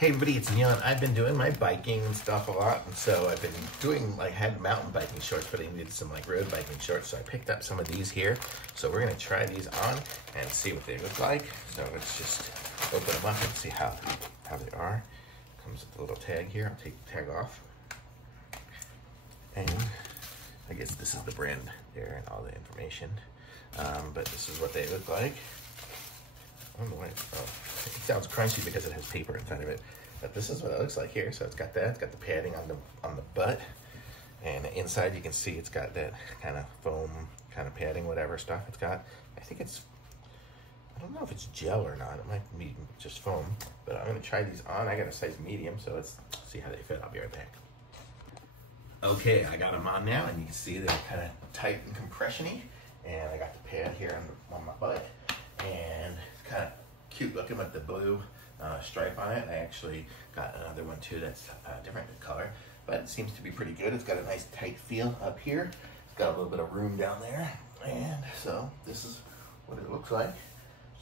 Hey everybody, it's Neon. I've been doing my biking and stuff a lot, and so I've been doing had mountain biking shorts, but I needed some road biking shorts, so I picked up some of these here. So we're gonna try these on and see what they look like. So let's just open them up and see how they are. Comes with a little tag here. I'll take the tag off, and I guess this is the brand there and all the information. But this is what they look like. I don't know why it sounds crunchy because it has paper inside of it, but this is what it looks like here. So it's got that, it's got the padding on the butt, and inside you can see it's got that kind of foam kind of padding, whatever stuff it's got. I think it's, I don't know if it's gel or not. It might be just foam, but I'm gonna try these on. I got a size medium, so let's see how they fit. I'll be right back. Okay, I got them on now, and you can see they're kind of tight and compression-y, and I got the pad here on my butt, and it's kind of cute looking with the blue stripe on it. I actually got another one too that's different color, but it seems to be pretty good. It's got a nice tight feel up here. It's got a little bit of room down there, and so this is what it looks like.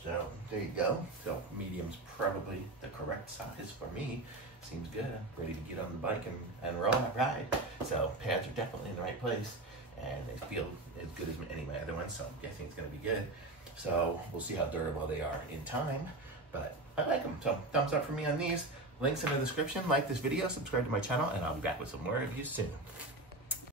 So there you go. So medium's probably the correct size for me. Seems good. I'm ready to get on the bike and roll that ride. So pads are definitely in the right place, and they feel as good as any of my other ones, so I'm guessing it's going to be good. So we'll see how durable they are in time, but I like them. So thumbs up for me on these. Links in the description. Like this video, subscribe to my channel, and I'll be back with some more reviews soon.